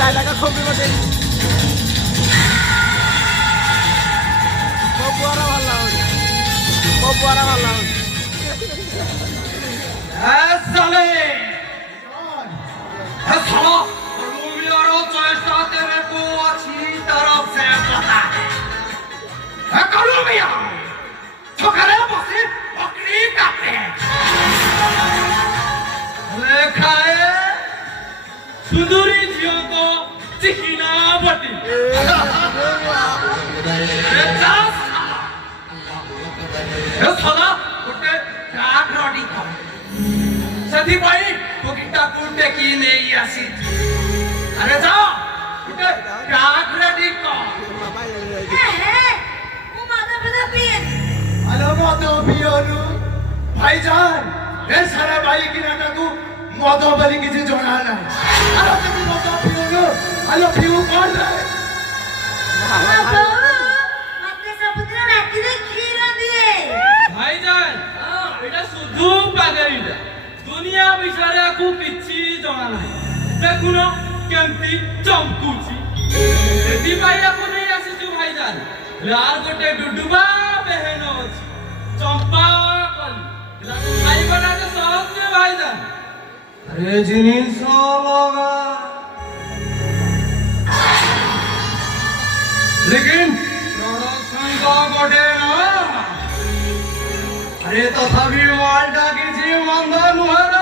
रायला का खोपड़ी मते बबुआरा वाला साले साला रूमियारो चेष्टा तेरे को अच्छी तरफ से पता है कलुमिया छोकरे बसे बकरी काटे लेखा है सुंदरी जियों को चिकिना बटी साला उठे रात रोटी खा सदी भाई तो कितना कुंटे की नहीं आसी अरे जाओ उठे रात रोटी खा वो माता पिता पिए हेलो माता पियोनु भाईजान ये सारा भाई की ना तू माता बली किसी जोड़ा ना हेलो तुम माता पियोनु हेलो पियो कौन है अपने सपुत्र राती ने खीर दिए भाईजान এটা শুধু পাগড়িটা দুনিয়া বিচারে আকু কিছু জনা নাই দেখুন কেমতি চমকুছি এটি ভাই আকু নেই আসিছু ভাইজান আর গোটে ডুডুবা বেহেন ଅଛି চম্পা কলি খাইবাটা তো সহজ নয় ভাইজান अरे जिनिस लगा लेकिन प्रोडक्शन का गोटे ना अरे तथापि मालटा किसी मंद नुहरा